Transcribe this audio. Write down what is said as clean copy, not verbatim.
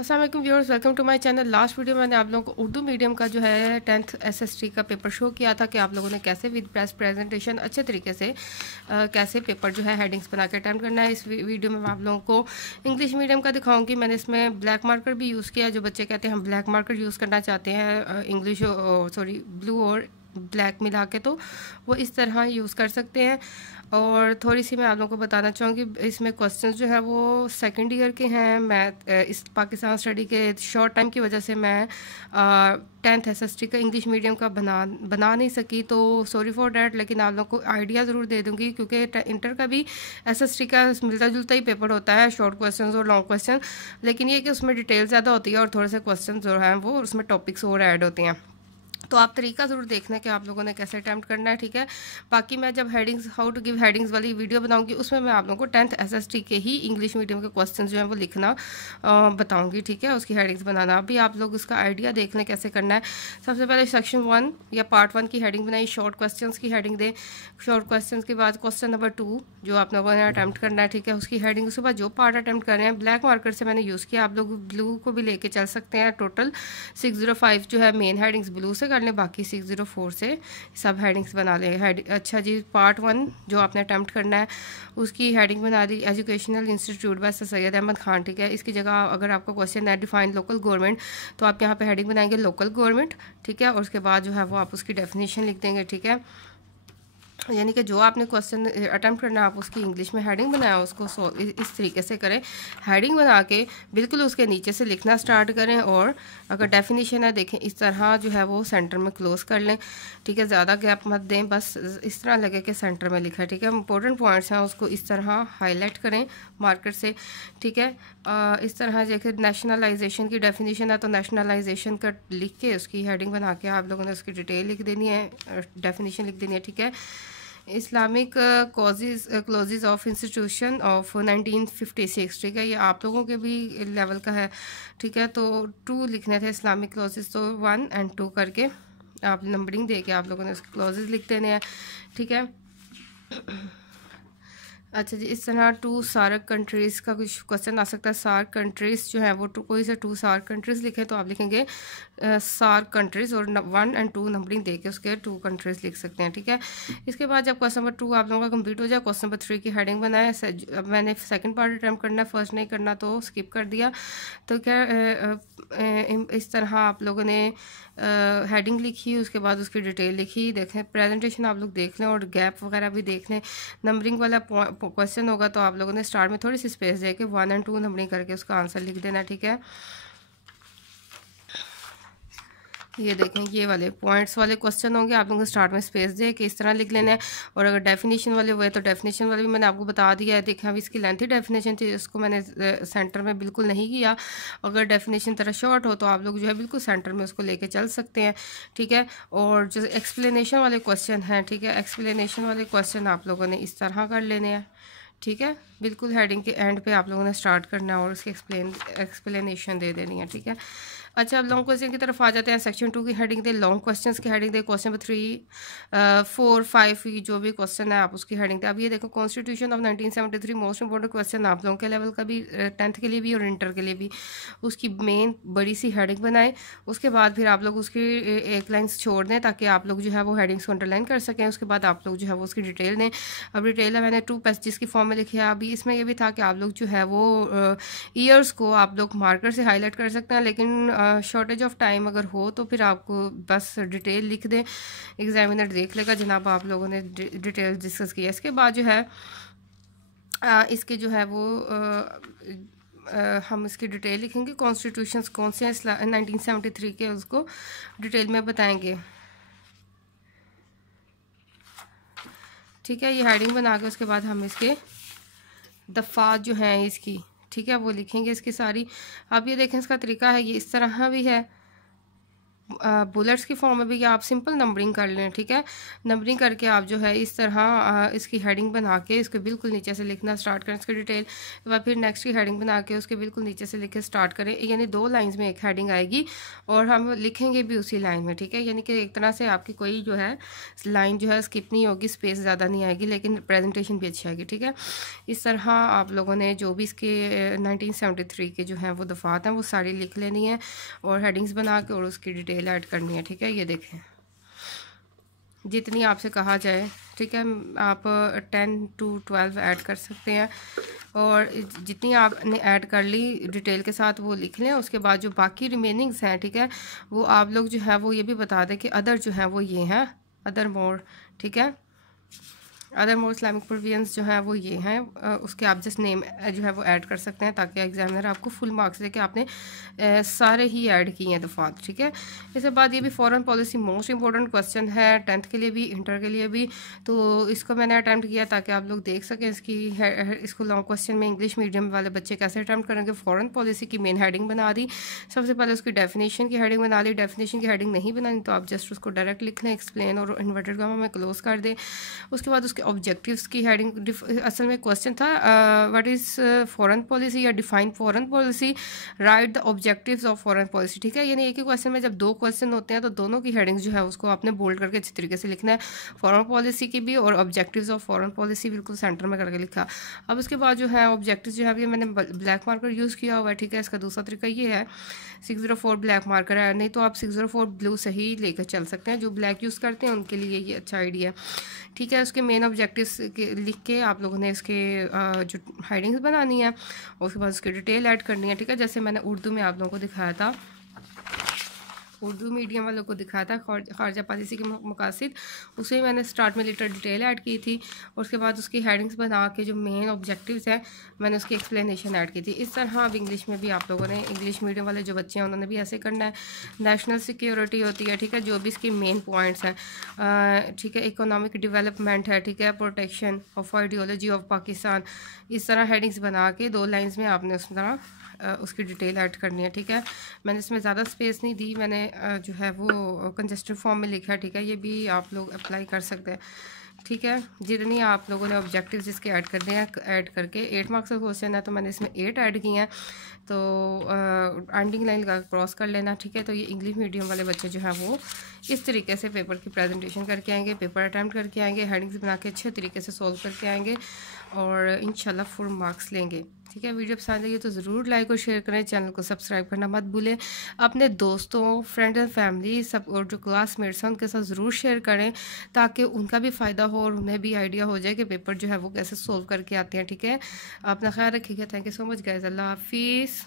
अस्सलाम वालेकुम viewers, welcome to my channel. Last video मैंने आप लोगों को उर्दू मीडियम का जो है 10th एसएसटी का पेपर शो किया था कि आप लोगों ने कैसे विद प्रेजेंटेशन अच्छे तरीके से कैसे पेपर जो है हेडिंग्स बना के अटैम्प्ट करना है। इस वीडियो में मैं आप लोगों को इंग्लिश मीडियम का दिखाऊंगी। मैंने इसमें ब्लैक मार्कर भी यूज़ किया। जो बच्चे कहते हैं हम ब्लैक मार्कर यूज़ करना चाहते हैं इंग्लिश ब्लू और ब्लैक मिला के, तो वो इस तरह यूज़ कर सकते हैं। और थोड़ी सी मैं आप लोगों को बताना चाहूँगी, इसमें क्वेश्चंस जो है वो सेकंड ईयर के हैं। मैथ इस पाकिस्तान स्टडी के शॉर्ट टाइम की वजह से मैं 10th एसएसटी का इंग्लिश मीडियम का बना नहीं सकी, तो सॉरी फॉर डैट। लेकिन आप लोगों को आइडिया ज़रूर दे दूँगी क्योंकि इंटर का भी एसएसटी का मिलता जुलता ही पेपर होता है, शॉर्ट क्वेश्चन और लॉन्ग क्वेश्चन। लेकिन ये कि उसमें डिटेल ज़्यादा होती है और थोड़े से क्वेश्चन जो हैं वो उसमें टॉपिक्स और ऐड होते हैं। तो आप तरीका ज़रूर देखना कि आप लोगों ने कैसे अटैम्प्ट करना है, ठीक है। बाकी मैं जब headings how to give headings वाली वीडियो बनाऊंगी उसमें मैं आप लोगों को 10th एसएसटी के ही इंग्लिश मीडियम के क्वेश्चन जो हैं वो लिखना बताऊंगी, ठीक है। उसकी हेडिंग्स बनाना अभी आप लोग उसका आइडिया देख लें कैसे करना है। सबसे पहले सेक्शन 1 या पार्ट 1 की हेडिंग बनाई, शॉर्ट क्वेश्चन की हेडिंग दें। शॉर्ट क्वेश्चन के बाद क्वेश्चन नंबर 2 जो आप लोगों ने अटैम्प्ट करना है, ठीक है, उसकी हेडिंग। उसके बाद जो पार्ट अटैम्प्ट कर रहे हैं ब्लैक मार्कर से मैंने यूज़ किया, आप लोग ब्लू को भी लेके चल सकते हैं। टोटल 605 जो है मेन हेडिंग्स ब्लू से कर लें, बाकी 604 से सब हेडिंग्स बना लें। अच्छा जी, पार्ट 1 जो आपने अटैम्प्ट करना है उसकी हेडिंग बना दी, educational institute by Syed Ahmad Khan, ठीक है। इसकी जगह अगर आपका क्वेश्चन है डिफाइन लोकल गवर्नमेंट, तो आप यहाँ पे हेडिंग बनाएंगे लोकल गवर्नमेंट, ठीक है। और उसके बाद जो है वो आप उसकी डेफिनेशन लिख देंगे, ठीक है। यानी कि जो आपने क्वेश्चन अटैम्प्ट करना है आप उसकी इंग्लिश में हेडिंग बनाया उसको इस तरीके से करें। हेडिंग बना के बिल्कुल उसके नीचे से लिखना स्टार्ट करें, और अगर डेफिनेशन है देखें इस तरह जो है वो सेंटर में क्लोज कर लें, ठीक है। ज़्यादा गैप मत दें, बस इस तरह लगे कि सेंटर में लिखा है, ठीक है। इंपॉर्टेंट पॉइंट्स हैं उसको इस तरह हाईलाइट करें मार्कर से, ठीक है। इस तरह जैसे नेशनलाइजेशन की डेफिनेशन है तो नेशनलाइजेशन का लिख के उसकी हेडिंग बना के आप लोगों ने उसकी डिटेल लिख देनी है, डेफिनेशन लिख देनी है, ठीक है। Islamic clauses of institution of 1956, ठीक है, ये आप लोगों के भी लेवल का है, ठीक है। तो 2 लिखने थे इस्लामिक क्लोजेज, तो 1 और 2 करके आप नंबरिंग दे के आप लोगों ने उसके क्लोजेज लिख देने हैं, ठीक है। अच्छा जी, इस तरह 2 सार्क कंट्रीज़ का कुछ क्वेश्चन आ सकता है। सार्क कंट्रीज़ जो है वो कोई से 2 सार्क कंट्रीज़ लिखें तो आप लिखेंगे सार्क कंट्रीज़ और 1 और 2 नंबरिंग दे के उसके 2 कंट्रीज़ लिख सकते हैं, ठीक है। इसके बाद जब क्वेश्चन नंबर 2 आप लोगों का कंप्लीट हो जाए, क्वेश्चन नंबर 3 की हेडिंग बनाए। मैंने सेकंड पार्ट अटैम्प्ट करना है, फर्स्ट नहीं करना तो स्किप कर दिया। तो क्या इस तरह आप लोगों ने हेडिंग लिखी, उसके बाद उसकी डिटेल लिखी। देखें प्रेजेंटेशन आप लोग देख लें और गैप वगैरह भी देख लें। नंबरिंग वाला क्वेश्चन होगा तो आप लोगों ने स्टार्ट में थोड़ी सी स्पेस दे के 1 और 2 नंबरिंग करके उसका आंसर लिख देना, ठीक है। ये देखें ये वाले पॉइंट्स वाले क्वेश्चन होंगे, आप लोगों को स्टार्ट में स्पेस दे के इस तरह लिख लेना है। और अगर डेफिनेशन वाले हुए तो डेफिनेशन वाले भी मैंने आपको बता दिया है। देखें अभी इसकी लेंथी डेफिनेशन थी, इसको मैंने सेंटर में बिल्कुल नहीं किया। अगर डेफिनेशन तरह शॉर्ट हो तो आप लोग जो है बिल्कुल सेंटर में उसको लेके चल सकते हैं, ठीक है। और जो एक्सप्लेनेशन वाले क्वेश्चन हैं, ठीक है, एक्सप्लेनेशन वाले क्वेश्चन आप लोगों ने इस तरह कर लेने हैं, ठीक है। बिल्कुल हेडिंग के एंड पे आप लोगों ने स्टार्ट करना है और उसकी एक्सप्लेनेशन दे देनी है, ठीक है। अच्छा, अब लॉन्ग क्वेश्चन की तरफ आ जाते हैं। सेक्शन 2 की हेडिंग दे, लॉन्ग क्वेश्चंस की हेडिंग दे। क्वेश्चन नंबर 3, 4, 5 की जो भी क्वेश्चन है आप उसकी हेडिंग दे। अब ये देखो constitution of 1973 most important question आप लोगों के लेवल का भी, 10th के लिए भी और इंटर के लिए भी। उसकी मेन बड़ी सी हेडिंग बनाए, उसके बाद फिर आप लोग उसकी एक लाइन छोड़ दें ताकि आप लोग जो है वो हेडिंग्स को अंडरलाइन कर सकें। उसके बाद आप लोग जो है वो उसकी डिटेल दें। अब डिटेल है मैंने 2 पैसेजेस की फॉर्म में लिखी है। अभी इसमें ये भी था कि आप लोग जो है वो ईयर्स को आप लोग मार्कर से हाईलाइट कर सकते हैं, लेकिन शॉर्टेज ऑफ टाइम अगर हो तो फिर आपको बस डिटेल लिख दें, एग्जामिनर देख लेगा जनाब आप लोगों ने डिटेल डिस्कस किया। इसके बाद जो है इसके जो है वो हम इसकी डिटेल लिखेंगे। कॉन्स्टिट्यूशंस कौन से हैं 1973 के उसको डिटेल में बताएंगे, ठीक है। ये हेडिंग बना के उसके बाद हम इसके दफ़ात जो हैं इसकी, ठीक है, वो लिखेंगे इसकी सारी। अब ये देखें इसका तरीका है, ये इस तरह भी है, बुलेट्स की फॉर्म में भी, या आप सिंपल नंबरिंग कर लें, ठीक है। नंबरिंग करके आप जो है इस तरह इसकी हेडिंग बना के इसके बिल्कुल नीचे से लिखना स्टार्ट करें, इसकी डिटेल के बाद फिर नेक्स्ट की हेडिंग बना के उसके बिल्कुल नीचे से लिख के स्टार्ट करें, यानी 2 लाइन्स में एक हेडिंग आएगी और हम लिखेंगे भी उसी लाइन में, ठीक है। यानी कि एक तरह से आपकी कोई जो है लाइन जो है स्किप नहीं होगी, स्पेस ज़्यादा नहीं आएगी, लेकिन प्रेजेंटेशन भी अच्छी आएगी, ठीक है। इस तरह आप लोगों ने जो भी इसके 1973 के जो हैं वो दफ़ात हैं वो सारी लिख लेनी है और हेडिंग्स बना के और उसकी डिटेल ऐड करनी है, ठीक है। ये देखें जितनी आपसे कहा जाए, ठीक है, आप 10 to 12 ऐड कर सकते हैं और जितनी आपने ऐड कर ली डिटेल के साथ वो लिख लें। उसके बाद जो बाकी रिमेनिंग्स हैं, ठीक है, वो आप लोग जो है वो ये भी बता दें कि अदर जो है वो ये हैं, अदर मोर, ठीक है, अदर मोर इस्लामिक प्रोविजंस जो है वो ये हैं। उसके आप जस्ट नेम जो है वो ऐड कर सकते हैं ताकि एग्जामिनर आपको फुल मार्क्स दे कि आपने सारे ही ऐड किए हैं दफ़ात, ठीक है। इसके बाद ये भी foreign policy most important question है 10th के लिए भी, इंटर के लिए भी, तो इसको मैंने अटैम्प्ट किया ताकि आप लोग देख सकें इसको लॉन्ग क्वेश्चन में इंग्लिश मीडियम वाले बच्चे कैसे अटैम्प्ट करेंगे। फॉरेन पॉलिसी की मेन हेडिंग बना दी, सबसे पहले उसकी डेफिनेशन की हेडिंग बना ली। डेफिनेशन की हेडिंग नहीं बनानी तो आप जस्ट उसको डायरेक्ट लिख लें, एक्सप्लेन और इन्वर्टेड कॉमा में क्लोज कर दें। उसके बाद ऑब्जेक्टिव्स की हेडिंग, असल में क्वेश्चन था व्हाट इज़ फॉरेन पॉलिसी या define foreign policy, right the objectives of foreign policy, ठीक है। यानी एक ही क्वेश्चन में जब 2 क्वेश्चन होते हैं तो दोनों की हेडिंग्स जो है उसको आपने बोल्ड करके अच्छी तरीके से लिखना है, फॉरेन पॉलिसी की भी और ऑब्जेक्टिव्स ऑफ फॉरेन पॉलिसी बिल्कुल सेंटर में करके लिखा। अब उसके बाद जो है ऑब्जेक्टिव्स जो है अभी मैंने ब्लैक मार्कर यूज़ किया हुआ है, ठीक है। इसका दूसरा तरीका ये है 604 ब्लैक मार्कर है, नहीं तो आप 604 ब्लू से ही लेकर चल सकते हैं। जो ब्लैक यूज़ करते हैं उनके लिए ये अच्छा आइडिया, ठीक है। उसके मेन ऑब्जेक्टिव्स लिख के आप लोगों ने इसके जो हेडिंग्स बनानी है और उसके बाद उसकी डिटेल ऐड करनी है, ठीक है। जैसे मैंने उर्दू में आप लोगों को दिखाया था, उर्दू मीडियम वालों को दिखाया था खारजा पॉलिसी के मकासद, उसे मैंने स्टार्ट में लिटर डिटेल ऐड की थी और उसके बाद उसकी हेडिंग्स बना के जो मेन ऑब्जेक्टिव्स हैं मैंने उसकी एक्सप्लेनेशन ऐड की थी। इस तरह अब इंग्लिश में भी आप लोगों ने, इंग्लिश मीडियम वाले जो बच्चे हैं उन्होंने भी ऐसे करना है। नेशनल सिक्योरिटी होती है, ठीक है, जो भी इसकी मेन पॉइंट्स हैं, ठीक है, इकोनॉमिक डेवलपमेंट है, ठीक है, protection of ideology of Pakistan, इस तरह हेडिंग्स बना के 2 लाइन्स में आपने उस तरह उसकी डिटेल ऐड करनी है, ठीक है। मैंने इसमें ज़्यादा स्पेस नहीं दी, मैंने जो है वो कंजस्टेड फॉर्म में लिखा है, ठीक है। ये भी आप लोग अप्लाई कर सकते हैं, ठीक है। जितनी आप लोगों ने ऑब्जेक्टिव्स इसके ऐड करने हैं, ऐड करके 8 मार्क्स का क्वेश्चन है तो मैंने इसमें 8 ऐड किए हैं, तो एंडिंग लाइन का क्रॉस कर लेना, ठीक है। तो ये इंग्लिश मीडियम वाले बच्चे जो हैं वो इस तरीके से पेपर की प्रेजेंटेशन करके आएंगे, पेपर अटैम्प्ट करके आएंगे, हेडिंग्स बना के अच्छे तरीके से सॉल्व करके आएंगे और इंशाल्लाह फुल मार्क्स लेंगे, ठीक है। वीडियो पसंद आई तो ज़रूर लाइक और शेयर करें, चैनल को सब्सक्राइब करना मत भूलें। अपने दोस्तों, फ्रेंड्स एंड फैमिली सब और जो क्लासमेट्स हैं उनके साथ ज़रूर शेयर करें ताकि उनका भी फ़ायदा हो और उन्हें भी आइडिया हो जाए कि पेपर जो है वो कैसे सोल्व करके आते हैं, ठीक है। अपना ख्याल रखिएगा। Thank you so much guys, अल्लाह हाफिज़।